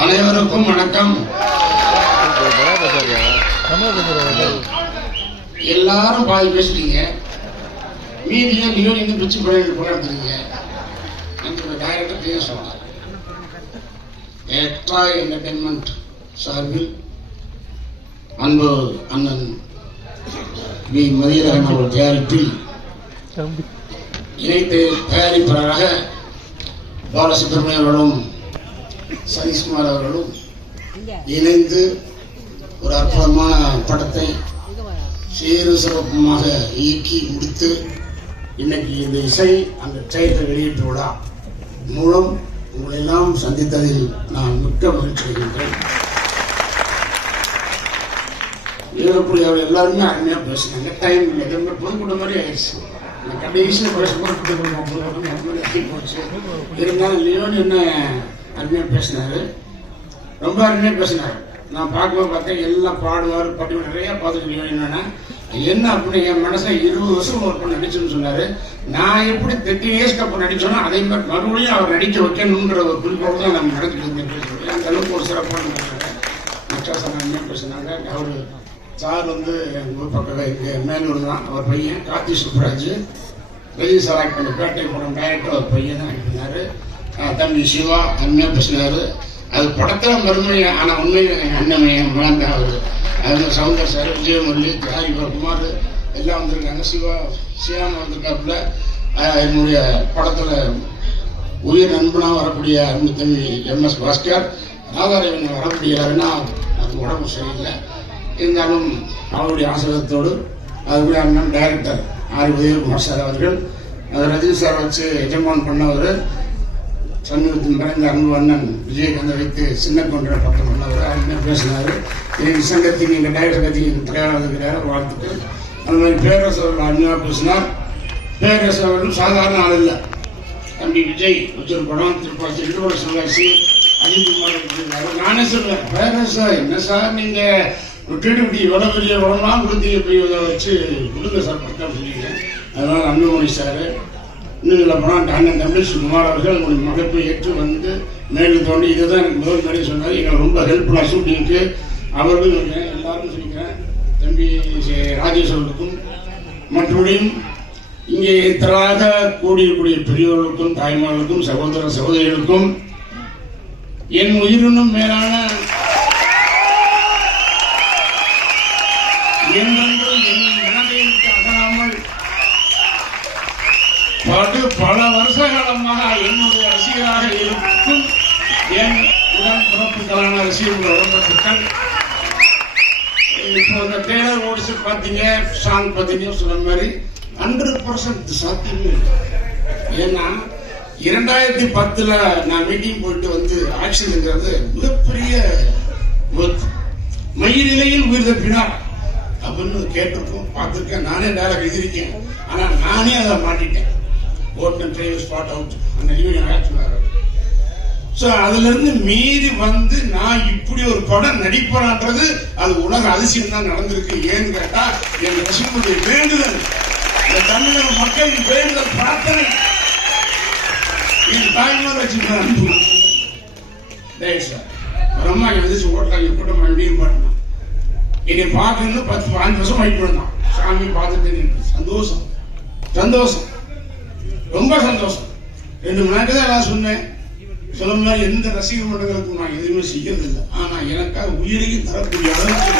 அனைவருக்கும் வணக்கம். எல்லாரும் பாதி பேசுறீங்க மீதியை நீங்க இந்த பிச்சு படம் போராடுறீங்க அந்த டைரக்டர் பேச சொன்னார் எக்ஸ்ட்ரா என்டர்டைன்மெண்ட் சார்பில் அன்பு அண்ணன் வி. மதியரகன் அவர்கள் தயாரிப்பில் இணைத்து தயாரிப்பாளராக பாலசுப்ரமணியம் அவர்களும் சதீஷ்குமார் அவர்களும் இணைந்து ஒரு அற்புதமான படத்தை சீரு சிறப்புமாக இயக்கி முடித்து இன்னைக்கு இந்த இசை அந்த டைட்டில் வெளியீட்டு விழா மூலம் உங்களை எல்லாம் சந்தித்ததில் நான் மிக்க மகிழ்ச்சி அடைகின்றேன். ஈழப்புலி அவர் எல்லாருமே அருமையாக பேசுனாங்க. டைம் இல்லை. ரொம்ப பொதுக்கூட்டம் மாதிரி ஆயிடுச்சு. கடைசியில் பேசும்போது பொதுக்கூட்டம் போச்சு. இருந்தாலும் லியோன் என்ன அருமையாக பேசினாரு. ரொம்ப அருமையாக பேசினார். நான் பார்க்கும்போது பார்த்தேன் எல்லாம் பாடுவார் பாட்டு நிறைய பார்த்துட்டு என்னன்னா என்ன அப்படின்னு என் மனசை இருபது வருஷம் ஒர்க் பண்ண நடிச்சுன்னு சொன்னார். நான் எப்படி தேர்ட்டி இயர்ஸ்க்கு அப்போ நடிச்சோனோ அதே மாதிரி மறுபடியும் அவர் நடிக்க வைக்கணுன்ற ஒரு குறிப்போடு தான் நம்ம நடத்திட்டு இருந்தேன் அந்த அளவுக்கு ஒரு சிறப்பான நடிச்சாங்க அருமையாக பேசினாங்க. அவர் சார் வந்து எங்கள் ஊர் பக்கத்தில் இங்கே மேலூர் தான். அவர் பையன் கார்த்தி சுப்ராஜ். வெளியே சார் பண்ண பேட்டை படம் டைரக்டர் அவர் பையன் தான் பண்ணாரு. தம்பி சிவா அருமையாக பேசினாரு அது படத்தில் மறுமொழி ஆனால் உண்மையில் எங்கள் அண்ணன் வளர்ந்த அவர். அது சவுந்தர் சார் விஜயமுரளி ஜாரி குமார் எல்லாம் வந்திருக்காங்க. சிவா சிவாம வந்திருக்காப்புல. என்னுடைய படத்தில் உயிர் நண்பனாக வரக்கூடிய அன்பு தம்பி எம் எஸ் பாஸ்கர் ராதாரவன் வர முடியலைன்னா அது உடம்பு சரியில்லை. இருந்தாலும் அவருடைய ஆசிரியத்தோடு அதுபடி அண்ணன் டைரக்டர் ஆர். உதயகுமார் சார் அவர்கள் ரஜினி சார் வச்சு எஜமான் பண்ணவர். சமீபத்தில் மறைந்த அன்பு அண்ணன் விஜயகாந்தை வைத்து சின்ன கொன்ற பக்கம் பண்ணவர் அவங்க பேசினார்? எங்கள் சங்கத்தின் எங்கள் டைரக்டர் கட்சியின் தலைவராக இருக்கிறார். வாழ்த்துக்கள். அந்த மாதிரி பேரரசு அவர்கள் அருமையாக பேசினார். பேரரசு சாதாரண ஆள் இல்லை. தம்பி விஜய் வச்சொரு படம் திருப்பாச்சி திருவள்ள சிவாசி அஜித்குமார் இருக்கிறாரு நானே சொல்லுவேன் பேரரசா என்ன சார் நீங்கள் விட்டுட்டு இப்படி எவ்வளோ பெரிய உடம்புலாம் கொடுத்து போய் இதை வச்சு கொடுங்க சார் பக்கம் சொல்லிங்க அதனால் அன்புமணி சார் இன்னும் இல்லை போனால் அண்ணன் தமிழ் குமார் அவர்கள் உங்களுடைய மகப்பை ஏற்று வந்து மேலும் தோண்டி இதுதான் எனக்கு முதல் முன்னாடி சொன்னார். எங்களை ரொம்ப ஹெல்ப்ஃபுல்லாக ஷூட்டிங்க்கு அவர்களும் சொல்லிக்கிறேன் எல்லாருக்கும் சொல்லிக்கிறேன். தம்பி சே- மற்றபடியும் இங்கே திரளாக கூடியிருக்கூடிய பெரியவர்களுக்கும் தாய்மார்களுக்கும் சகோதர சகோதரிகளுக்கும் என் உயிரினும் மேலான என்றென்று என் மனதை விட்டு அகலாமல் படு பல வருஷ காலமாக என்னுடைய ரசிகராக இருக்கும் என் உடன் பிறப்புகளான ரசிகர்கள் உடம்புகள் இப்போ இந்த டெய்லர் ஓடிச்சு பார்த்தீங்க சாங் பார்த்தீங்க சொன்ன மாதிரி ஹண்ட்ரட் பர்சன்ட் சாத்தியமே ஏன்னா இரண்டாயிரத்தி பத்துல நான் மீட்டிங் போயிட்டு வந்து ஆக்சிடென்ட்ங்கிறது மிகப்பெரிய work. மயிரிலையில் உயிர் தப்பினார் அப்படின்னு கேட்டிருக்கோம் பார்த்துருக்கேன். நானே டேலாக் எழுதியிருக்கேன். ஆனால் நானே அதை மாட்டிட்டேன். ஓட்டன் டிரைவர் ஸ்பாட் அவுட் அந்த யூனியன் ஆக்சிடென்ட் ஸோ அதுல இருந்து மீறி வந்து நான் இப்படி ஒரு படம் நடிப்பேன்ன்றது அது உலக அதிசயம் தான் நடந்திருக்கு. ஏன்னு கேட்டா என் ரசிகனுடைய வேண்டுதல் இந்த தமிழக மக்களின் வேண்டுதல் பிரார்த்தனை. என் தாய்மார் வச்சுக்கிறேன் அன்பு. டேய் சார் ஒரு அம்மா இங்க வந்துச்சு ஓட்டலாங்க கூட்டம் மறுபடியும் பண்ணலாம் என்னை பார்க்கணும்னு பத்து பாஞ்சு வருஷம் வெயிட் வந்தான். சாமி பார்த்துட்டு எனக்கு சந்தோஷம். சந்தோஷம். ரொம்ப சந்தோஷம். ரெண்டு மணி நேரத்துக்கு தான் நான் சொன்னேன். சொல்ல மாதிரி எந்த ரசிகர் மன்றங்களுக்கும் நான் எதுவுமே செய்யறது இல்லை ஆனா எனக்காக உயிரையும் தரக்கூடிய அளவுக்கு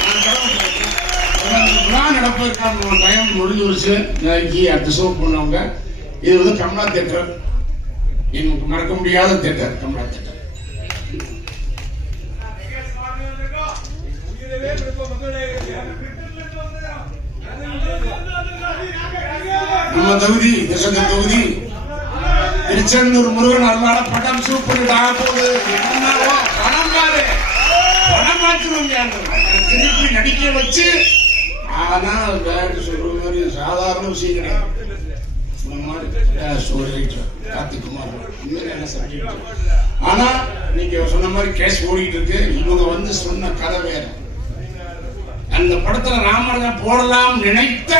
நான் கடமைப்பட்டிருக்கேன். அதான் விழா நடப்பதற்கான டைம் முடிஞ்சு வச்சு நாளைக்கு அடுத்த ஷோ பண்ணவங்க இது வந்து கமலா தேட்டர் எங்களுக்கு மறக்க முடியாத தேட்டர் கமலா தேட்டர் நம்ம தகுதி தசக தொகுதி திருச்செந்தூர் முருகன் அருளால படம் சூப்பர் ஆக போகுது. பணம் பாரு பணம் திருப்பி நடிக்க வச்சு ஆனா சொல்ற மாதிரி சாதாரண விஷயம் கிடையாது. ஆனா நீங்க சொன்ன மாதிரி கேஸ் ஓடிட்டு இருக்கு. இவங்க வந்து சொன்ன கதை வேற. அந்த படத்துல ராமராஜன் போடலாம் நினைத்த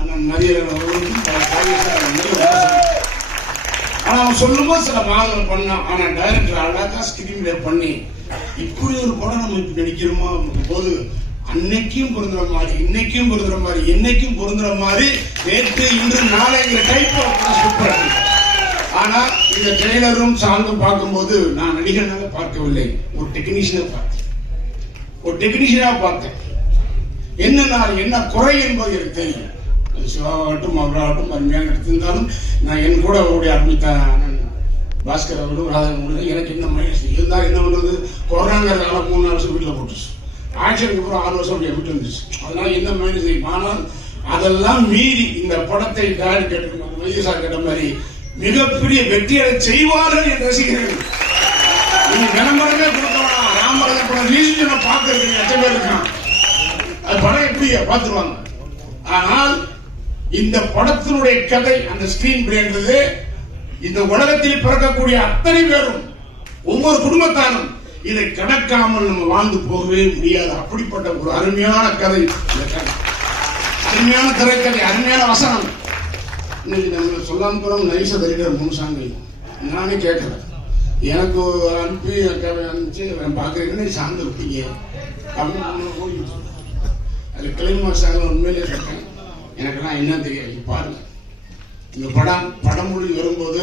அந்த ஆனா அவன் சொல்லும்போது சில மாதங்கள் பண்ணான். ஆனா டைரக்டர் அழகா ஸ்கிரீன் பண்ணி இப்படி ஒரு படம் நம்ம இப்ப நடிக்கிறோமா? போது அன்னைக்கும் பொருந்துற மாதிரி இன்னைக்கும் பொருந்துற மாதிரி என்னைக்கும் பொருந்துற மாதிரி நேற்று இன்று நாளைங்கிற டைப் சூப்பர் ஆனா இந்த ட்ரெய்லரும் சாங்கும் பார்க்கும்போது நான் நடிகனாக பார்க்கவில்லை. ஒரு டெக்னீஷியனை பார்த்தேன். ஒரு டெக்னீஷியனா பார்த்தேன். என்ன நான் என்ன குறை என்பது எனக்கு தெரியும் சிவாவாகட்டும் சிவாகட்டும் அவராகட்டும் அருமையாக எடுத்திருந்தாலும் நான் என் கூட அவருடைய அருமை பாஸ்கர் அவர்களும் ராதன் அவர்களும் எனக்கு என்ன மைனஸ் இருந்தால் என்ன பண்ணுறது காலம் மூணு வருஷம் வீட்டில் போட்டுச்சு. ஆக்ஷனுக்கு அப்புறம் ஆறு வருஷம் அப்படியே வீட்டில் இருந்துச்சு. அதனால என்ன மைனஸ் செய்யும் ஆனால் அதெல்லாம் மீறி இந்த படத்தை டாடி கேட்டு வைத்தியசார் கேட்ட மாதிரி மிகப்பெரிய வெற்றியடை செய்வார்கள் என்று ரசிக்கிறேன் நீங்க விளம்பரமே கொடுக்க வேணாம். படம் ரிலீஸ் பார்க்கறதுக்கு லட்சம் பேர் இருக்கான் அது படம் எப்படி பார்த்துருவாங்க? ஆனால் இந்த படத்தினுடைய கதை அந்த ஸ்கிரீன் பிளேன்றது இந்த உலகத்தில் பிறக்கக்கூடிய அத்தனை பேரும் ஒவ்வொரு குடும்பத்தாரும் இதை கடக்காமல் நம்ம வாழ்ந்து போகவே முடியாது. அப்படிப்பட்ட ஒரு அருமையான கதை. கதை. அருமையான திரைக்கதை அருமையான வசனம். இன்னைக்கு நம்ம சொல்லாம போறோம் நைசா தரிக்கிற மூணு சாங்கை நானே கேட்கறேன். எனக்கு அனுப்பி எனக்கு அனுப்பிச்சு பார்க்குறீங்கன்னு சார்ந்து இருப்பீங்க. அப்படின்னு அது கிளைமாக்ஸ் ஆக உண்மையிலே சொல்றேன். எனக்கெல்லாம் என்ன தெரியாது. பாருங்க இந்த படம் படம் படமொழி வரும்போது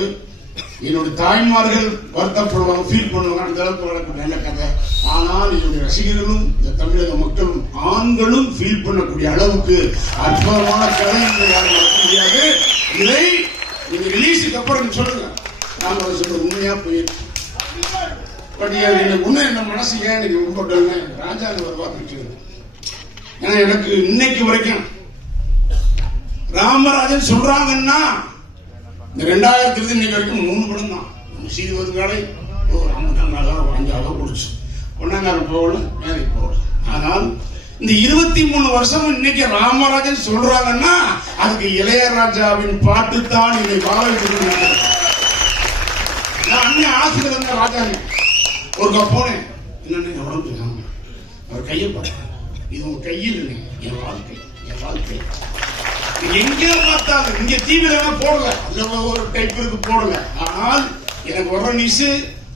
என்னுடைய தாய்மார்கள் வருத்தப்படுவாங்க ஃபீல் பண்ணுவாங்க. அந்த அளவுக்கு வளர்க்க நல்ல கதை. ஆனால் என்னுடைய ரசிகர்களும் இந்த தமிழக மக்களும் ஆண்களும் ஃபீல் பண்ணக்கூடிய அளவுக்கு அற்புதமான கதை யாரும் மறக்க முடியாது. இதை நீங்க ரிலீஸுக்கு அப்புறம் நீங்க சொல்லுங்க. நாம சொல்ற உண்மையா போயிருக்கு பட் எனக்கு உண்மை என்ன மனசு ஏன் எனக்கு ரொம்ப ராஜா வருவா போயிட்டு ஏன்னா எனக்கு இன்னைக்கு வரைக்கும் ராமராஜன் சொல்றாங்கன்னா இந்த ரெண்டாயிரத்தி இருபது இன்னைக்கு வரைக்கும் மூணு படம் தான். சீது வருங்காலை ஓ ராமதான் நாலாவது அஞ்சாவது குடிச்சு ஒன்னாங்காரம் போகல வேலைக்கு போகல. ஆனால் இந்த இருபத்தி மூணு வருஷம் இன்னைக்கு ராமராஜன் சொல்றாங்கன்னா அதுக்கு இளையராஜாவின் பாட்டு தான் இதை வாழ நான் அண்ணன் ஆசிரியர் இருந்த ராஜாங்க ஒரு போனேன். என்னன்னு உடம்பு அவர் கையை பார்த்தேன் இது உங்க கையில் என் வாழ்க்கை என் வாழ்க்கை. எங்க பார்த்தாலும் இங்க தீவிரமா போடல. அதுல ஒரு டைப் இருக்கு போடல. ஆனால் எனக்கு வர நியூஸ்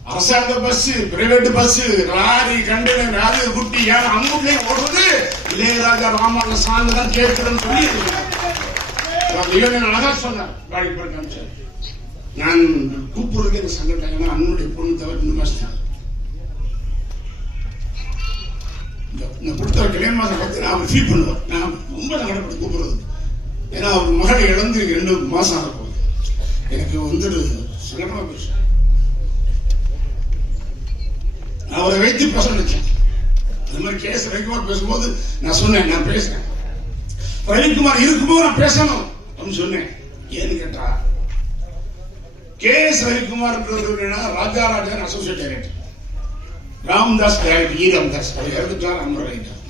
அரசாங்க பஸ் பிரைவேட் பஸ் லாரி கண்டன அது குட்டி ஏன் அங்குமே ஓடுறது? இளையராஜா ராமான சாங் தான் கேட்கிறேன்னு சொல்லி இளைஞன் அழகா சொன்னார். காடி போய் காமிச்சார். நான் கூப்பிடுறது எனக்கு சங்கடம் ஏன்னா அண்ணனுடைய பொண்ணு தவிர இந்த மாதிரி இந்த- கொடுத்த கல்யாண மாதம் பத்தி நான் அவர் ஃபீல் பண்ணுவேன். நான் ரொம்ப சங்கடப்பட்டு கூப்பிடுறது. ஏன்னா அவர் மகளை இழந்து ரெண்டு மாசம் ஆக போகுது. எனக்கு வந்துட்டு சிரமமா போச்சு. அவரை வைத்து பேச நினைச்சேன் அந்த மாதிரி கேஸ் ரவிக்குமார் பேசும்போது நான் சொன்னேன் நான் பேசுறேன். ரவிக்குமார் இருக்கும்போது நான் பேசணும் அப்படின்னு சொன்னேன். ஏன்னு கேட்டா K S Ravikumar Raja Rajan associate director Ramdas director E Ramdas. அவர் இறந்துட்டார் அமர் ரைட்டர்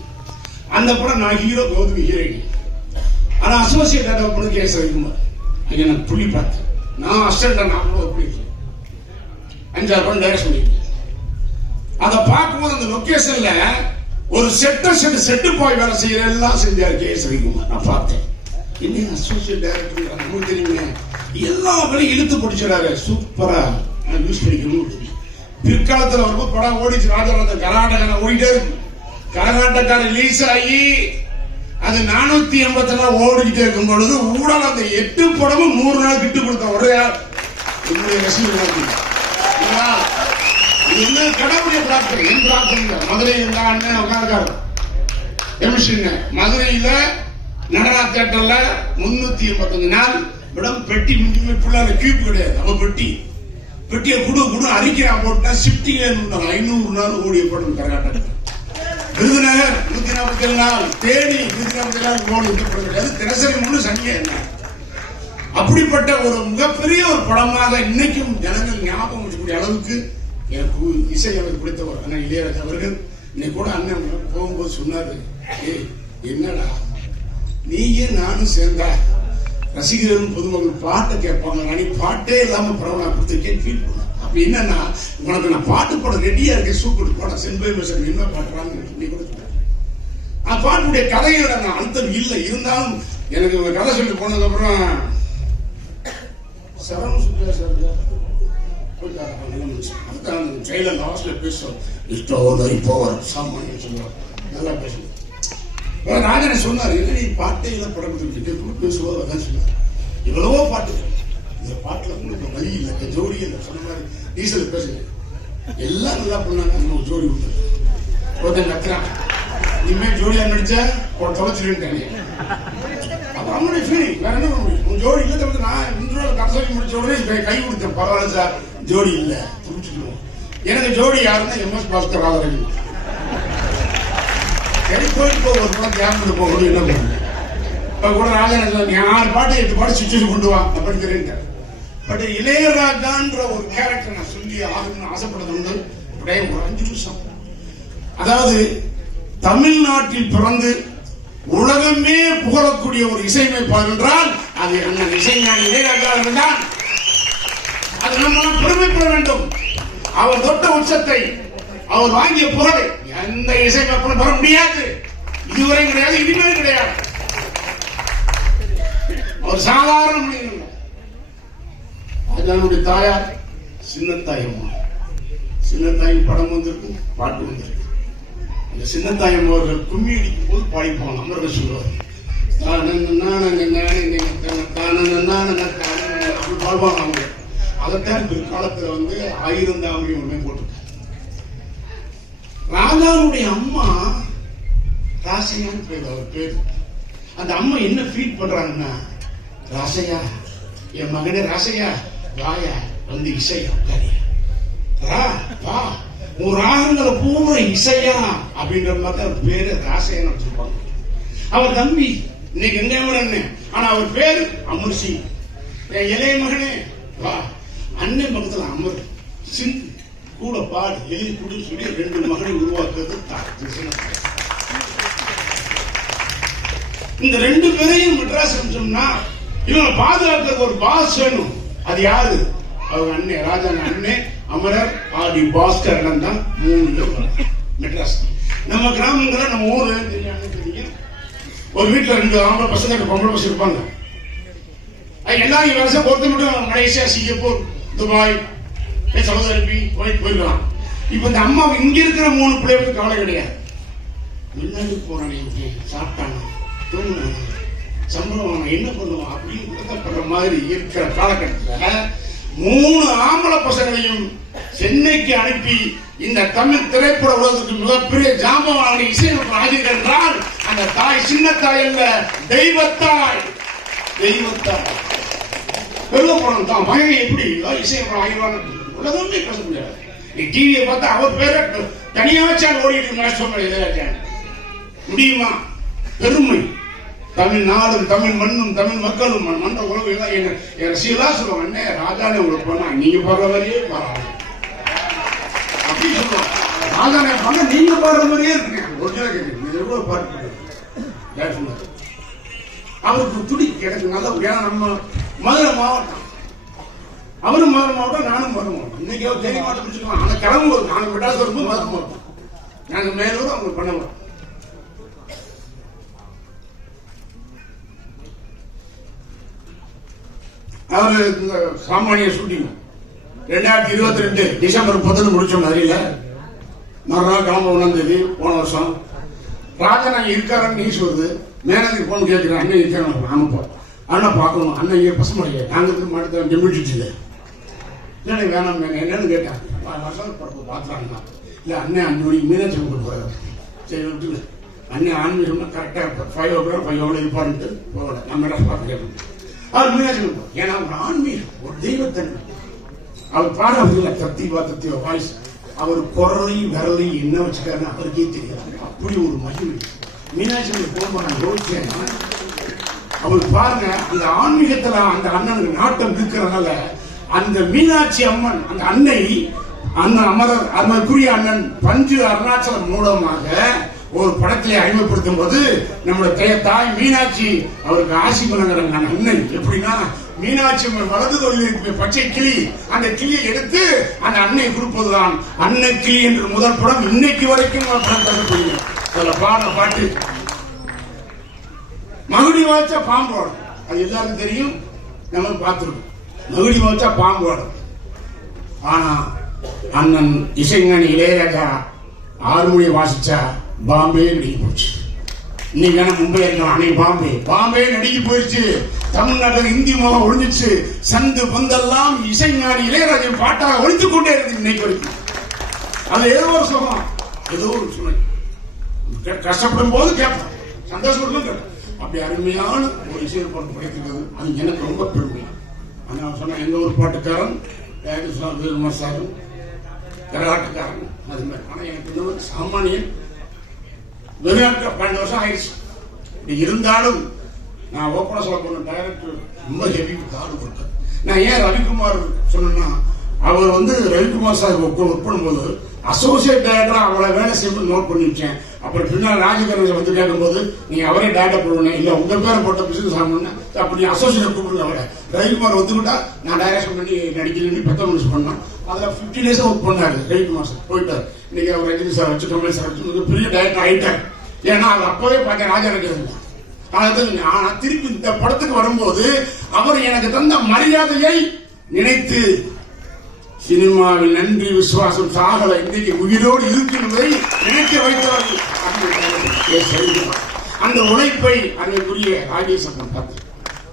அந்த படம் நான் ஹீரோ கௌதமி ஹீரோயின். ஆனா அசோசியேட் டேட்டா பொண்ணு கேஸ் எஸ் ரவிக்குமார் நான் புள்ளி பார்த்தேன் நான் அசிஸ்டன்ட் நான் கூட புள்ளி இருக்கேன் அஞ்சாறு படம் டேரக்ட் பண்ணியிருக்கேன் அதை பார்க்கும்போது அந்த லொக்கேஷன்ல ஒரு செட்டு செட்டு செட்டு போய் வேலை செய்யற எல்லாம் செஞ்சார் கே எஸ் ரவிக்குமார் நான் பார்த்தேன். என்ன அசோசியேட் டைரக்டர் நமக்கு தெரியுமே. எல்லா வேலையும் இழுத்து பிடிச்சிடாரு சூப்பரா நான் யூஸ் பண்ணிக்கணும் பிற்காலத்தில் வரும்போது படம் ஓடிச்சு ராஜராஜன் கர்நாடகா ஓடிட்டே இருக்கும் கர்நாடகா ரிலீஸ் ஆகி அது நானூத்தி எண்பத்தி எல்லாம் ஓடிக்கிட்டே இருக்கும் பொழுது ஊழல் அந்த எட்டு படமும் நூறு நாள் கிட்டு கொடுத்த ஒரே என்னுடைய ரசிகர்கள் என்ன கடவுளுடைய டாக்டர் என் டாக்டர் மதுரை இருந்தா அண்ணன் உட்காந்துருக்காரு எமிஷன் மதுரையில நடனா தேட்டர்ல முன்னூத்தி எண்பத்தஞ்சு நாள். விடம் பெட்டி முன்னுமே ஃபுல்லாக கியூப் கிடையாது. அவன் பெட்டி. பெட்டியை குடு குடு அரிக்கிறான் போட்டுனா ஷிஃப்டிங் ஐநூறு நாள் ஓடிய படம் கரகாட்டத்தில். விருதுநகர் நூத்தி நாற்பத்தி ஏழு நாள் தேனி நூத்தி நாற்பத்தி ஏழு நாள் ஓடி படம் கிடையாது தினசரி மூணு சனியே. என்ன அப்படிப்பட்ட ஒரு மிகப்பெரிய ஒரு படமாக இன்னைக்கும் ஜனங்கள் ஞாபகம் வச்சுக்கூடிய அளவுக்கு எனக்கு இசை எனக்கு பிடித்தவர் அண்ணன் இளையராஜா அவர்கள் இன்னைக்கு கூட அண்ணன் போகும்போது சொன்னாரு ஏய் என்னடா? நீயே நானும் சேர்ந்தா ரசிகர்களும் பொதுமக்கள் பாட்டை கேட்பாங்க. நான் நீ பாட்டே இல்லாம பரவாயில்ல கொடுத்துருக்கேன். ஃபீல் பண்ண அப்படி என்னன்னா உனக்கு நான் பாட்டு போட ரெடியா இருக்கேன் சூப்பர் பாட சென்பை மிஷன் என்ன பாடுறான்னு சொல்லி கூட சொன்னார். அந்த பாட்டுடைய கதையில நான் அழுத்தம் இல்லை. இருந்தாலும் எனக்கு ஒரு கதை சொல்லி போனதுக்கு அப்புறம் சரவண சுத்தியா சார் கொஞ்சம் நல்ல மனுஷன் அதுதான் அந்த லாஸ்ட்ல பேசுவோம் இஷ்டம் போவார் சாமானியம் சொல்லுவார் நல்லா பேசுவோம் அப்புறம் ராஜனை சொன்னார் இல்லை நீ பாட்டே இல்லை படம் கொடுத்துட்டு பேசுவோம் அதான் சொன்னார் இவ்வளவோ பாட்டு. இந்த பாட்டுல உங்களுக்கு வழி இல்லை. இந்த ஜோடி இல்லை சொன்ன மாதிரி டீசல் பேசுங்க. எல்லாம் நல்லா பண்ணாங்க. நம்ம ஜோடி விட்டு ஒருத்தன் கத்துறான். இனிமே ஜோடியா நடிச்சா தொலைச்சிருக்கேன் அப்ப அவனுடைய ஃபீலிங் வேற என்ன பண்ண முடியும்? உன் ஜோடி இல்ல தவிர்த்து நான் இன்று கடைசி முடிச்ச உடனே கை- கொடுத்தேன். பரவாயில்ல சார் ஜோடி இல்ல. புரிஞ்சுக்கணும் எனக்கு ஜோடி யாருன்னா எம் எஸ் பாஸ்கர் ராவரன் சரி போயிட்டு போ ஒரு படம் தியானம் போகணும் என்ன பண்ணுங்க இப்ப கூட ராஜன் ஆறு பாட்டு எட்டு பாட்டு சுவிச்சு கொண்டு வா அப்படின்னு தெரியுங்க பட் இளையராஜான்ற ஒரு கேரக்டர் நான் சொல்லி ஆகணும்னு ஆசைப்படுறது உண்டு அப்படியே ஒரு அஞ்சு நிமிஷம். அதாவது தமிழ்நாட்டில் பிறந்து உலகமே புகழக்கூடிய ஒரு இசையமைப்பாளர் என்றால் அது அண்ணன் இசைஞானி இளையராஜா தான் அது நம்ம பெருமைப்பட வேண்டும். அவர் தொட்ட உச்சத்தை அவர் வாங்கிய புகழை எந்த இசையமைப்பும் பெற முடியாது. இதுவரை கிடையாது இனிமேல் கிடையாது. அவர் சாதாரண தன்னுடைய தாயார் சின்னத்தாயம்மா. சின்னத்தாயின் படம் வந்திருக்கு பாட்டு வந்திருக்கு. அந்த சின்னத்தாயம் அவர்கள் கும்மி அடிக்கும் போது பாடிப்பாங்க அமர்க சொல்லுவார். அப்படி பாடுவாங்க அவங்க அதைத்தான் பிற்காலத்துல வந்து ஆயிரம் தாமரை ஒன்றுமே போட்டிருக்காங்க ராஜாவுடைய அம்மா ராசையான்னு பேர் அவர் பேர். அந்த அம்மா என்ன ஃபீட் பண்றாங்கன்னா ராசையா என் மகனே ராசையா வாயா வந்து இசையா உட்காரியா. ரா வா உன் ராகங்களை பூரா இசையா அப்படின்ற மாதிரி அவர் பேரு ராசையான்னு வச்சிருப்பாங்க. அவர் தம்பி இன்னைக்கு எங்க அண்ணன் ஆனா அவர் பேரு அமர் சிங். என் இளைய மகனே வா. அண்ணன் பக்கத்துல அமர் சிங். கூட பாடு எழுதி கொடு சொல்லி ரெண்டு மகனை உருவாக்குறது தாய் இந்த ரெண்டு பேரையும் மெட்ராஸ் சொன்னா இவங்க பாதுகாக்கிறது ஒரு பாஸ் வேணும். அது யாரு? அவங்க அண்ணன் ராஜா அண்ணன் அமரர் ஆதி பாஸ்கர் அண்ணன் தான் மூணு மெட்ராஸ். நம்ம கிராமங்கள நம்ம ஊர்ல தெரியும் ஒரு வீட்டுல ரெண்டு ஆம்பளை பசங்க ரெண்டு பொம்பளை பசங்க இருப்பாங்க. அது வருஷம் பொறுத்த மட்டும் Malaysia Singapore Dubai Saudi Arabia Kuwait போயிருக்கலாம். இப்ப இந்த அம்மா இங்க இருக்கிற மூணு பிள்ளைகளுக்கு கவலை கிடையாது. வெளிநாட்டுக்கு போறானே சாப்பிட்டாங்க சாப்பிட்டானா சம்பளம் என்ன பண்ணுவான் அப்படின்னு வருத்தப்படுற மாதிரி இருக்கிற காலகட்டத்துல மூணு ஆம்பளை பசங்களையும் சென்னைக்கு அனுப்பி இந்த தமிழ் திரைப்பட உலகத்துக்கு மிகப்பெரிய ஜாம்பவான இசையமைப்பு ஆகிறது என்றால் அந்த தாய் சின்ன தாய் அல்ல தெய்வத்தாய். தெய்வத்தாய். பெருமைப்படம் தான். மகன் எப்படி? இசையமைப்பு ஆகிடுவான்னு உலகமே பேச முடியாது. டிவியை பார்த்தா அவர் பேரை தனியா வச்சால் ஓடிட்டு இருந்தா இளையராஜா. முடியுமா? பெருமை. தமிழ்நாடும் தமிழ் மண்ணும் தமிழ் மக்களும் ம- மன்ற உலகம் எல்லாம் என் எங்க ரசிகலா சொல்லுவாங்க அண்ணே ராஜானே உங்களுக்கு போனா நீங்க பாடுற மாதிரியே பாடுறாங்க அப்படி சொல்லுவாங்க. ராஜானே பண்ண நீங்க பாடுற மாதிரியே இருக்கீங்க ஒரிஜினல் கேட்குறீங்க இது எவ்வளவு பாட்டு பாடுறது? அவருக்கு துடி கிடைக்கும் நல்ல ஏன்னா நம்ம மதுரை மாவட்டம். அவரும் மதுரை மாவட்டம் நானும் மதுரை மாவட்டம். இன்னைக்கு அவர் தேனி மாவட்டம் பிடிச்சிக்கலாம் ஆனா கிளம்புவோம் நாங்கள் மெட்ராஸ் வரும்போது மதுரை மாவட்டம். நாங்க மேலூர் அவங்க பண்ண அவர் இந்த சாமானிய ஷூட்டிங். ரெண்டாயிரத்தி இருபத்தி ரெண்டு டிசம்பர் பத்து முடிச்ச மாதிரியில மறுநாள் கிளம்ப ஒன்றாம் தேதி போன வருஷம். ராஜா நாங்கள் இருக்காரன்னு நியூஸ் வருது மேனேஜர் போன் கேட்குறேன் அண்ணன் இருக்காங்க ஆமாப்பா அண்ணன் பார்க்கணும். அண்ணன் இங்கே பசுமலையே நாங்கள் திரும்ப மாட்டு டெம்பிட்டிச்சில் இல்லை வேணாம் வேணும். என்னன்னு கேட்டேன். வருஷம் படப்பு பார்த்துறாங்கண்ணா இல்லை அண்ணன் அஞ்சு மணிக்கு மீனாட்சி கொண்டு போகிறார் சரி விட்டுங்க அண்ணன் ஆன்மீகம்னா கரெக்டாக ஃபைவ் ஓ கிளாக் ஃபைவ் ஓட இருப்பான்ட்டு போகல. நம்ம இடம் பார்த்து கேட்கணும். அவர் மீனாட்சி ஏன்னா ஒரு ஆன்மீகம் ஒரு தெய்வத்தன்மை அவர் பாடுறதுல தத்திவா தத்திவா வாய்ஸ் அவர் குரலையும் விரலையும் என்ன வச்சுக்காருன்னு அவருக்கே தெரியாது. அப்படி ஒரு மகிழ்ச்சி மீனாட்சி போகும்போது நான் யோசிச்சேன். அவர் பாருங்க அந்த ஆன்மீகத்துல அந்த அண்ணனுக்கு நாட்டம் இருக்கிறதுனால அந்த மீனாட்சி அம்மன் அந்த அன்னை அண்ணன் அமரர் அதற்குரிய அண்ணன் பஞ்சு அருணாச்சலம் மூலமாக ஒரு படத்திலே அறிமுகப்படுத்தும் போது நம்முடைய தாய் மீனாட்சி அவருக்கு ஆசி வழங்குறாங்க அந்த எப்படின்னா மீனாட்சி அம்மன் வலது தொழில் இருக்கிற பச்சை கிளி அந்த கிளியை எடுத்து அந்த அன்னை கொடுப்பதுதான். அன்னை கிளி என்ற முதல் படம் இன்னைக்கு வரைக்கும் படம் பேசப்படுகிறது அதில் பாட பாட்டு. மகுடி வாய்ச்சா பாம்போட அது எல்லாருக்கும் தெரியும். நம்ம பார்த்துருக்கோம். மகுடி வச்சா பாம்பு ஆனா அண்ணன் இசைஞானி இளையராஜா ஆறு வாசிச்சா பாம்பே நடுங்கி போச்சு. இன்னைக்கு வேணா மும்பை இருக்கலாம் அன்னைக்கு பாம்பே. பாம்பே நடுங்கி போயிடுச்சு தமிழ்நாட்டில் இந்தி முகம் ஒழிஞ்சிச்சு. சந்து பந்தெல்லாம் இசைஞானி இளையராஜன் பாட்டாக ஒழித்து கொண்டே இருக்கு இன்னைக்கு வரைக்கும். அது ஏதோ ஒரு சுகம். ஏதோ ஒரு சுமை. கஷ்டப்படும் போது கேட்போம். சந்தோஷப்படும் கேட்போம். அப்படி அருமையான ஒரு இசையை பாட்டு படைத்திருக்கிறது. அது எனக்கு ரொம்ப பெருமை. ஆனால் சொன்ன எங்க ஒரு பாட்டுக்காரன் வீரமர் சாரும் கரகாட்டுக்காரன் அது மாதிரி. ஆனால் எனக்கு இன்னொரு சாமானியன் வெளிநாட்டு பன்னெண்டு வருஷம் ஆயிடுச்சு. இப்படி இருந்தாலும் நான் ஓப்பனா சொல்ல போன டைரக்டர் ரொம்ப ஹெவி காடு கொடுத்தேன் நான் ஏன் ரவிக்குமார் சொன்னேன்னா அவர் வந்து ரவிக்குமார் சார் ஒர்க் பண்ணும்போது அசோசியேட் டைரக்டரா அவளை வேலை செய்யும்போது நோட் பண்ணி வச்சேன் அப்புறம் பின்னால் ராஜகரன் வந்து கேட்கும்போது நீங்க அவரே டேட்டா போடுவேன் இல்ல உங்க பேரை போட்ட பிசினஸ் ஆகணும்னா? அப்படி அசோசியேட் கூப்பிடுங்க அவரை. ரவிக்குமார் ஒத்துக்கிட்டா நான் டைரக்ஷன் பண்ணி நடிக்கிறேன்னு பெர்ஃபார்மன்ஸ் பண்ணேன் அதுல ஃபிஃப்டி டேஸ் ஒர்க் பண்ணாரு ரவிக்குமார் சார். போயிட்டார். இன்னைக்கு அவர் ரஜினி சார் வச்சு கமல் சார் வச்சு பெரிய டைரக்டர் ஆயிட்டார். ஏன்னா அவர் அப்பவே பார்த்தேன் ராஜரகன் அது ஆனா திருப்பி இந்த படத்துக்கு வரும்போது அவர் எனக்கு தந்த மரியாதையை நினைத்து சினிமாவில் நன்றி விசுவாசம் சாகல இன்றைக்கு உயிரோடு இருக்கின்றதை நினைக்க வைத்தவர்கள் அந்த உழைப்பை அதற்குரிய ராஜேசன் பார்த்து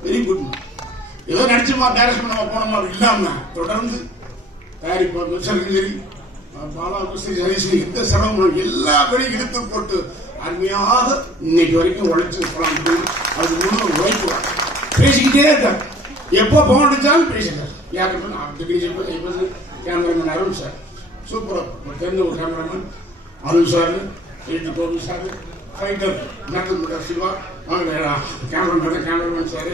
வெரி குட் ஏதோ நடிச்சுமா டேரக்ஷன் நம்ம போன மாதிரி இல்லாம தொடர்ந்து தயாரிப்பு சரி சரி பாலாவுக்கு எந்த சிரமம் எல்லா வேலையும் இழுத்து போட்டு அருமையாக இன்னைக்கு வரைக்கும் உழைச்சு போலாம் அது முழு உழைப்பு பேசிக்கிட்டே இருக்கார். எப்போ போன் அடிச்சாலும் பேசுறார் யாருக்கு அப்படி கேமராமேன் அருண் சார். சூப்பராக தெரிஞ்ச ஒரு கேமராமேன். அருண் சார். எட்டு Gopi sir. Fighter Narendra Siva. Cameraman cameraman sir.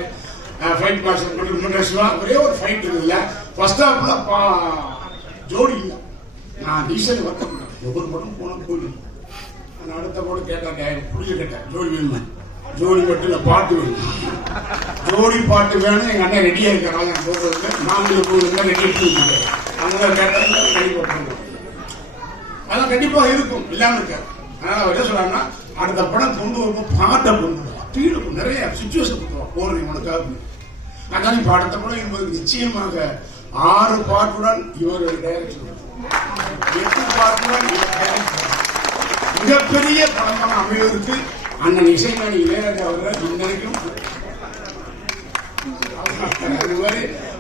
Fight master மட்டும் சிவா. ஒரே ஒரு ஃபைட் இல்லை ஃபர்ஸ்ட் ஹாஃப்ல பா ஜோடி இல்லை. நான் டீசல் ஒர்க் பண்ணேன். ஒவ்வொரு படம் போனால் போயிடும். நான் அடுத்த படம் கேட்டேன் புரிஞ்சு கேட்டேன். ஜோடி வேணுமா? ஜோடி மட்டும் நான் பாட்டு வேணும் ஜோடி பாட்டு வேணும் எங்க அண்ணன் ரெடியா இருக்கிறாங்க நான் நாங்களும் போடுறதுக்கு ரெடி எடுத்து அதனால கேட்டாங்க கண்டிப்பா பண்ணுவோம். அதெல்லாம் கண்டிப்பா இருக்கும். இல்லாம இருக்காது. அதனால அவர் என்ன சொல்றாங்கன்னா அடுத்த படம் கொண்டு வரும்போது பாட்டை கொண்டு வரும் அப்படி நிறைய சுச்சுவேஷன் கொடுத்துருவோம் போடுறீங்க உனக்காக. அதனால இப்ப அடுத்த படம் என்பது நிச்சயமாக ஆறு பாட்டுடன் இவர் டைரக்டர் எட்டு பாட்டுடன் மிகப்பெரிய படமாக அமைவதற்கு அண்ணன் இசைமணி இளையராஜா அவர்கள் இன்னைக்கும்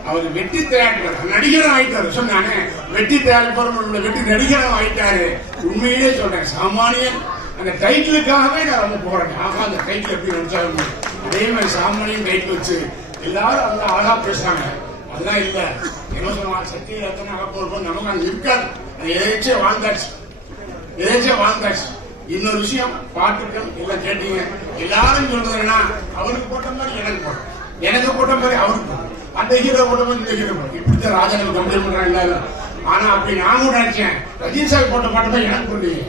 அவர் வெற்றி தயாரிப்பார் நடிகரும் ஆயிட்டாரு. சொன்னானே வெற்றி தயாரிப்பார் வெற்றி நடிகரும் ஆயிட்டாரு. உண்மையிலே சொல்றேன் சாமானியன் அந்த டைட்டிலுக்காகவே நான் ரொம்ப போறேன் ஆகா அந்த டைட்டில் எப்படி நினைச்சாலும் அதே மாதிரி சாமானியன் டைட்டில் வச்சு எல்லாரும் அதெல்லாம் அழகா பேசுறாங்க. அதெல்லாம் இல்ல. என்ன சொல்லுவாங்க சக்தி எத்தனை அழகா போறோம் நமக்கு அங்க இருக்காது. எதாச்சும் வாழ்ந்தாச்சு. எதாச்சும் வாழ்ந்தாச்சு. இன்னொரு விஷயம் பாட்டுக்கள் இல்ல கேட்டீங்க. எல்லாரும் சொல்றதுன்னா அவருக்கு போட்ட மாதிரி எனக்கு போடும் எனக்கு போட்ட மாதிரி அவருக்கு அந்த ஹீரோ போட்ட மாதிரி இந்த ஹீரோ போடும் இப்படித்தான் ராஜாக்கள் கம்பெனி பண்றாங்க எல்லாரும். ஆனா அப்படி நானும் நினைச்சேன் ரஜினி சார் போட்ட பாட்டு தான் எனக்கு புரியுது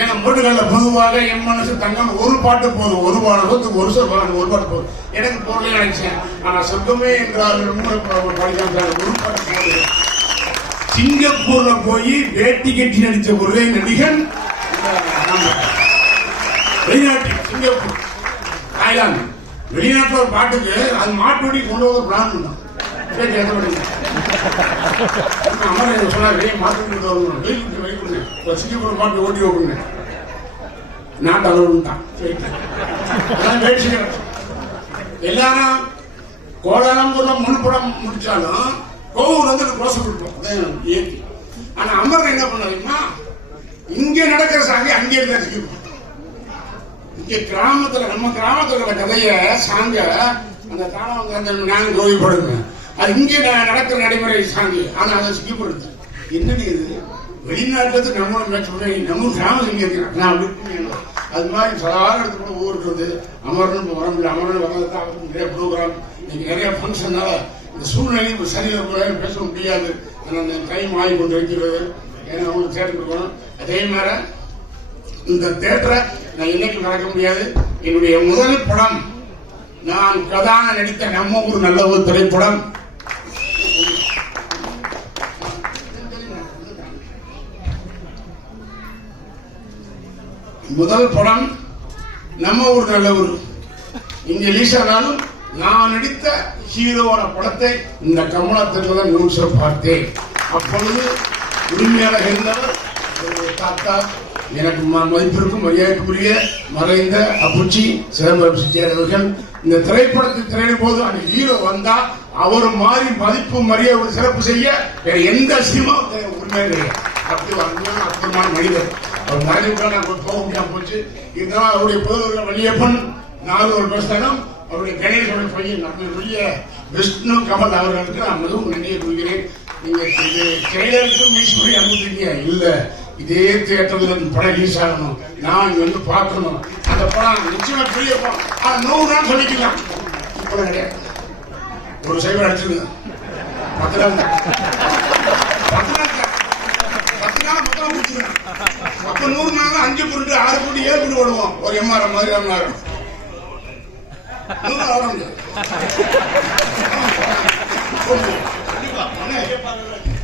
ஏன்னா மூட்டுகள்ல பொதுவாக என் மனசு தங்கம் ஒரு பாட்டு போதும். ஒரு பாடத்துக்கு ஒரு சொல் பாடு ஒரு பாட்டு போதும். எனக்கு போடல நினைச்சேன். ஆனா சொர்க்கமே என்றால் படிக்காம ஒரு பாட்டு போடுது சிங்கப்பூர்ல போய் வேட்டி கட்டி நடிச்ச ஒரே நடிகன் இந்த வெளிநாட்டில் சிங்கப்பூர் தாய்லாந்து வெளிநாட்டில் ஒரு பாட்டுக்கு அது மாட்டுவடி கொண்டு வர பிளான் பண்ணோம் சரி, அமர் எனக்கு சொன்னாரு, மாட்டு வண்டி கொண்டு வரணும். சிங்கப்பூர் பாட்டு ஓட்டி வைக்கணுங்க." நாட்டு அளவுன்ட்டான். சரி. அதான் வேடி சிகரெட். எல்லாரும் கோலாலம்பூர்ல முன்படம் முடிச்சாலும் கோவூர் வந்து குலசம் கொடுப்போம் அதான் ஆனா அமர் என்ன பண்ணாருன்னா இங்க நடக்கிற சாமி அங்கே இருந்தா சிக்கிப்போம் இங்க கிராமத்துல நம்ம கிராமத்துல உள்ள கதைய சாங்க அந்த தாளம் அந்த நாங்க கோவி அது இங்கே நான் நடக்கிற நடைமுறை சாங்கி. ஆனா அதை சிக்கப்படுது. என்னது இது? வெளிநாட்டுல நம்ம மேட்ச் நம்ம கிராமம் இங்க இருக்கிறேன் நான் விட்டு அது மாதிரி சாதாரண இடத்துல ஊர் இருக்குது. அமரன் வர முடியல. அமரன் வர்றதுக்கு நிறைய ப்ரோக்ராம் இன்னைக்கு நிறைய ஃபங்க்ஷனால இந்த சூழ்நிலை இப்ப சரியில்லை கூட பேச முடியாது. ஆனால் டைம் ஆகி கொண்டு இருக்கிறது. ஏன்னா அவங்களுக்கு சேர்த்து அதே மாதிரி இந்த தேட்டரை நான் இன்னைக்கு மறக்க முடியாது. என்னுடைய முதல் படம் நான் கதான நடித்த நம்ம ஊர் நல்ல ஒரு திரைப்படம். முதல் படம் நம்ம ஊர் நல்ல ஊர். இங்க ரிலீஸ் நான் நடித்த ஹீரோவான படத்தை இந்த கமலத்தில் தான் நியூஸை பார்த்தேன். அப்பொழுது உரிமையாளர் இருந்தவர் ஒரு தாத்தா எனக்கு ம- மதிப்பிற்கும் மரியாதைக்குரிய மறைந்த அப்புச்சி சிதம்பரம் செட்டியார் அவர்கள் இந்த திரைப்படத்தில் திரையிடும் போது அந்த ஹீரோ வந்தா அவர் மாறி மதிப்பு மரியாதை சிறப்பு செய்ய வேற எந்த சினிமா உண்மை கிடையாது அப்படி அருமையான அற்புதமான மனிதர். அவர் மறைவுக்காக நான் போக முடியாம போச்சு. இதனால் அவருடைய புதவர்கள் வள்ளியப்பன் நாலு ஒரு பிரஸ்தகம் அவருடைய கணேசோட பையன் நம்மளுடைய விஷ்ணு கமல் அவர்களுக்கு நான் மிகவும் நன்றியை கொள்கிறேன் நீங்க இது ட்ரெய்லருக்கு மிஸ் பண்ணி அனுமதிங்க இல்லை இதே தியேட்டர்ல படம் ரிலீஸ் ஆகணும் நான் இங்க வந்து பார்க்கணும் அந்த படம் நிச்சயமா பெரிய படம் ஆனா நூறு நாள் சொல்லிக்கலாம் இப்ப கிடையாது ஒரு சைவர் அடிச்சிருங்க பத்து நாள் பத்து நாள் பத்து நாள் மொத்தமா முடிச்சுக்கிறேன் அப்ப நூறு நாள் அஞ்சு புரிட்டு ஆறு புரிட்டு ஏழு புரிட்டு ஓடுவோம் ஒரு எம்ஆர்எம் மாதிரி எம்ஆர்எம் நூறு ஆட முடியாது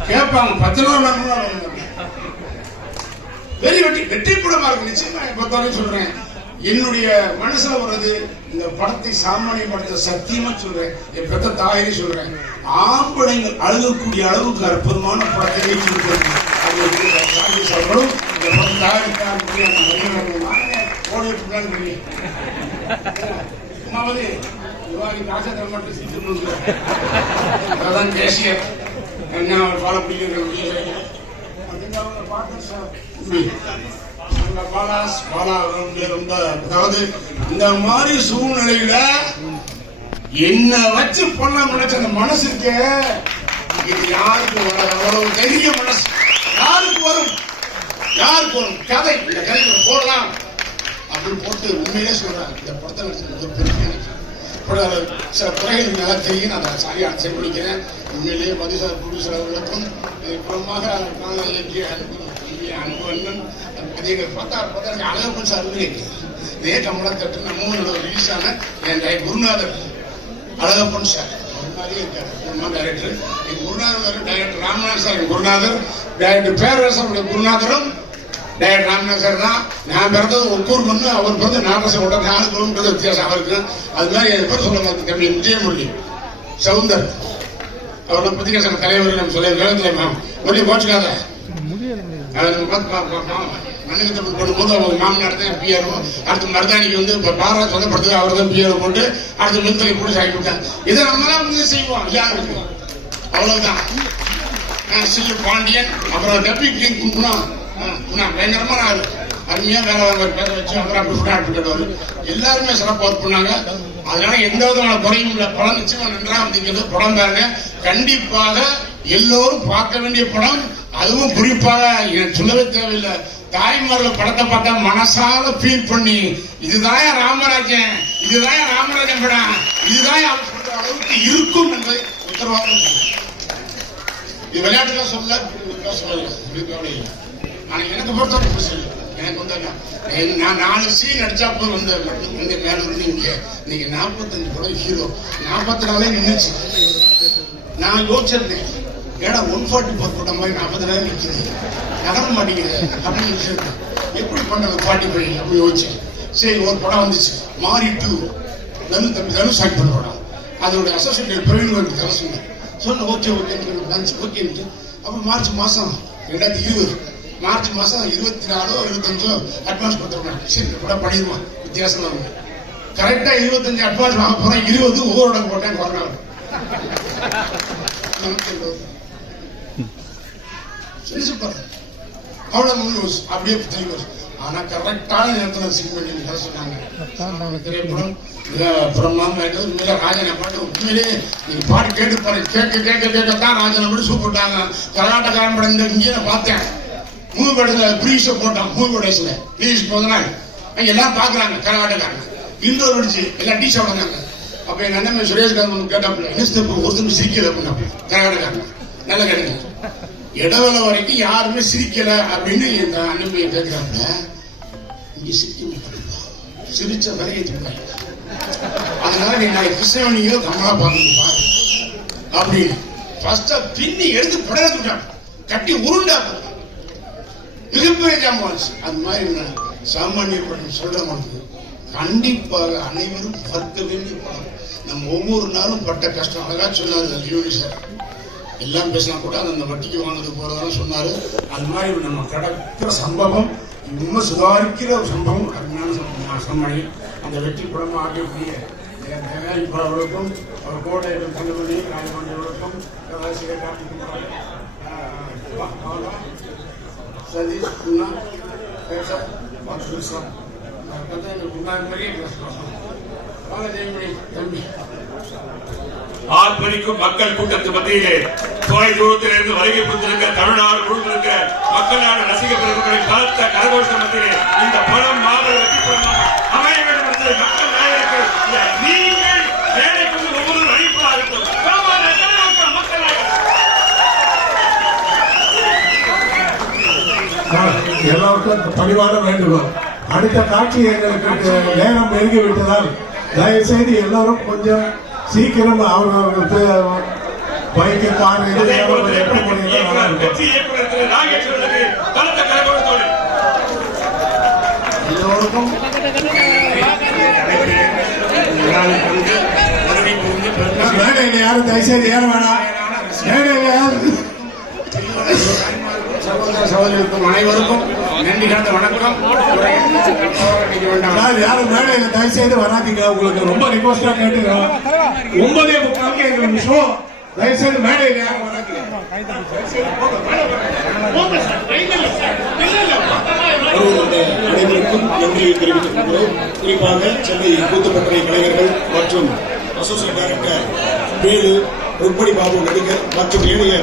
கேட்பாங்க பத்து நாள் நான் வெறி வெற்றி வெற்றி படமா இருக்கு நிச்சயமா பார்த்தாலும் சொல்றேன். என்னுடைய மனசுல வர்றது இந்த படத்தை சாமானிய படத்தை சத்தியமா சொல்றேன். என் பெத்த தாயினே சொல்றேன். ஆம்பளைங்கள் அழுகக்கூடிய அளவுக்கு அற்புதமான படத்தை வைத்திருக்கிறது சொல்றோம்? அவர்களும் இந்த படம் தயாரித்தார் ஓடிட்டு தெரியும் சீட்டு அதான் தேசிய என்ன பால பிடிக்கிற பாலாஸ் பாலா வந்து ரொம்ப அதாவது இந்த மாதிரி சூழ்நிலையில என்ன வச்சு பண்ண முடிச்ச அந்த மனசு இருக்கே இது யாருக்கு அவ்வளவு பெரிய மனசு. யாருக்கு வரும்? யாருக்கு வரும்? கதை. இந்த கதை போடலாம். அப்படின்னு போட்டு உண்மையிலே சொல்றாங்க. இந்த படத்தை நடிச்சது பெரிய நினைக்கிறேன் சில துறைகள் நல்லா தெரியும். நான் அதை சரியா அனுசரி பண்ணிக்கிறேன் உண்மையிலேயே மதி சார் ப்ரொடியூசர் அவர்களுக்கும் புறமாக நான் இயக்கிய அனுபவன் அது எங்க பார்த்தா பார்த்தா எனக்கு அழகப்பன் சார் இதே கமலா தட்டு நம்ம ஊரோட ரிலீஸ் ஆன என் டை- குருநாதர் அழகப்பன் சார். அவர் மாதிரியே இருக்காரு. நம்ம டைரக்டர் என் குருநாதர் டைரக்டர் ராமநாதன் சார் என் குருநாதர். டைரக்டர் பேரரசருடைய குருநாதரும் டைரக்டர் ராமநாதன் சார் தான். நான் பிறந்தது ஒக்கூர் மண்ணு அவர் பிறந்து நாகரசோட நாலு கிலோமீட்டர் வித்தியாசம் அவருக்கு அது மாதிரி என் பேர் சொல்ல மாதிரி தம்பி விஜயமொழி சவுந்தர். அவர் நம்ம பத்திரிகை சங்க தலைவர் நம்ம சொல்ல வேகத்தில் மேம்? ஒன்றும் போச்சுக்காத. மண்ணுக்கு போடும்போது அவங்க மாமனார் தான் பிஆர் அடுத்து மருதாணிக்கு வந்து இப்போ பாரா சொந்தப்படுத்துக்கு அவர் தான் பிஆர் போட்டு அடுத்து மின்துறை போட்டு சாக்கி விட்டாங்க. இதை நம்மளாம் வந்து செய்வோம் யாருக்கு? அவ்வளவுதான். ஆஹ் சில்லு பாண்டியன் அப்புறம் டப்பி கிங் குங்குணம் பயங்கரமான ஆளு. அருமையா வேற வாங்க பேரை வச்சு அப்புறம் அப்படி ஃபுட் ஆட் எல்லாருமே சிறப்பாக ஒர்க் பண்ணாங்க. அதனால எந்த விதமான குறையும் இல்லை. படம் நிச்சயமா நன்றா அப்படிங்கிறது படம் பாருங்க கண்டிப்பாக எல்லோரும் பார்க்க வேண்டிய படம் அதுவும் குறிப்பாக சொல்லவே தேவையில்லை. தாய்மார்கள் படத்தை பார்த்தா மனசால ஃபீல் பண்ணி இதுதான் ராமராஜன் இதுதான் ராமராஜன் படம் இதுதான் அளவுக்கு இருக்கும் என்பதை உத்தரவாதம் இது விளையாட்டுலாம் சொல்ல சொல்லல நான் எனக்கு பொறுத்தவரைக்கும் பிரச்சனை எனக்கு வந்து நான் நாலு சீன் நடிச்சா போய் வந்து இங்க மேல இருந்து இங்க நீங்க நாற்பத்தஞ்சு படம் ஹீரோ நாற்பத்தி நாலே நின்றுச்சு நான் யோசிச்சிருந்தேன். ஏடா ஒன் ஃபார்ட்டி ஃபோர் படம் மாதிரி நாற்பத்தி நாலு நிற்குது மாட்டேங்குது அப்படின்னு சொல்லிட்டு எப்படி பண்ணது ஃபார்ட்டி ஃபைவ் அப்படி யோசிச்சு. சரி ஒரு படம் வந்துச்சு. மாறி டூ தனு தம்பி தனுஷ் ஆக்ட் பண்ண படம் அதோட அசோசியேட் பிரவீன் வந்து கதை சொன்னேன் சொன்ன ஓகே ஓகே ஓகே அப்புறம் மார்ச் மாதம் ரெண்டாயிரத்தி இருபது. மார்ச் மாதம் இருபத்தி நாலோ இருபத்தஞ்சோ அட்வான்ஸ் கொடுத்துருவேன் சரி இந்த படம் வித்தியாசம் தான் கரெக்டாக இருபத்தஞ்சு அட்வான்ஸ் வாங்க போகிறேன் இருபது ஊரோட போட்டேன் கொரோனா சரி சூப்பர் அவ்வளவு முன்னூறு அப்படியே தெரியும் ஆனா கரெக்டான நேரத்தில் சிங் பண்ணி சொன்னாங்க. திரைப்படம் உண்மையில ராஜனை பாட்டு உண்மையிலே நீங்க பாட்டு கேட்டு பாரு கேட்க கேட்க கேட்கத்தான் ராஜனை விட சூப்பிட்டாங்க கர்நாடகாரன் படம் இந்த இங்கே பார்த்தேன். மூவி படத்துல ப்ரீஷோ போட்டான் மூவி படத்துல ப்ரீஸ் போத நாள். அங்க எல்லாம் பாக்குறாங்க கர்நாடகாரங்க இன்னொரு அடிச்சு எல்லாம் டீ சாப்பிடுறாங்க அப்ப எங்க அண்ணன் சுரேஷ்காந்த் வந்து கேட்டாப்புல என்ன ஸ்டெப் ஒருத்தரும் சிரிக்கல அப்படின்னா கர்நாடகாரங்க நல்ல கிடைக்கும் இடவேளை வரைக்கும் யாருமே சிரிக்கல அப்படின்னு இந்த அண்ணன் கேட்கிறாப்புல இங்க சிரிக்க மாட்டாங்க சிரிச்ச வரையை சொல்றாங்க அதனால நீ நான் கிருஷ்ணவனியோ கமலா பார்த்து பாரு அப்படின்னு. ஃபர்ஸ்டா பின்னி எடுத்து படம் கட்டி உருண்டா மிகப்பெரிய ஜாமான் அது மாதிரி நான் சாமானிய படம் சொல்றவங்களுக்கு கண்டிப்பாக அனைவரும் பார்க்க வேண்டிய படம். நம்ம ஒவ்வொரு நாளும் பட்ட கஷ்டம். அழகா சொன்னார் சார். எல்லாம் பேசலாம். கூட அந்த வட்டிக்கு வாங்குறது போறதெல்லாம் சொன்னாரு. அது மாதிரி நம்ம கிடக்கிற சம்பவம் இன்னும் சுதாரிக்கிற ஒரு சம்பவம் அருமையான சம்பவம். சம்மணி அந்த வெற்றி படமா ஆகக்கூடிய என் தயாரிப்பாளர்களுக்கும் அவர் கோட்டை தங்கமணி பண்ணி கதாசிரியர் கார்த்திக் சதீஷ் குணா பேச பத்து நிமிஷம் கதை எனக்கு உண்டான பெரிய பேசலாம் வாங்க ஜெயமணி தம்பி. ஆர்ப்பணிக்கும் மக்கள் கூட்டத்து மத்தியிலே தொலை தூரத்திலிருந்து வருகை புரிந்திருக்க தமிழ்நாடு முழுவதிருக்க மக்களான ரசிக பெருமக்களை பலத்த கரகோஷ மத்தியிலே இந்த பணம் மாதிரி வெற்றி அமைய வேண்டும் என்பதை மக்கள் நாயகர்கள் நீங்கள் கொண்டு ஒவ்வொரு எல்லாருக்கும் பணிவான வேண்டுகோள். அடுத்த காட்சி எங்களுக்கு நேரம் நெருங்கிவிட்டதால் தயவு செய்து எல்லாரும் கொஞ்சம் சீக்கிரம் அவர்களுக்கு பைக்கு கார் எல்லோருக்கும் மேடையில் யாரும் தயவு செய்து ஏற வேணாம். மேடையில் யாரும் சகோதர சகோதரிக்கும் அனைவருக்கும் நன்றி கலந்த வணக்கம் யாரும் மேடையில் தயவு செய்து வராதீங்க. உங்களுக்கு ரொம்ப ரிக்வஸ்டா கேட்டுக்கிறோம். ஒன்பதே முக்காலுக்கு எங்களுக்கு தயவு செய்து மேடையில் யாரும் வராதீங்க. அனைவருக்கும் நன்றியை தெரிவித்துக் கொள்கிறோம் குறிப்பாக சென்னை கூத்துப்பட்டறை கலைஞர்கள் மற்றும் அசோசியேட் டைரக்டர் வேலு ருக்மணி பாபு நடிகர் மற்றும் ஏனைய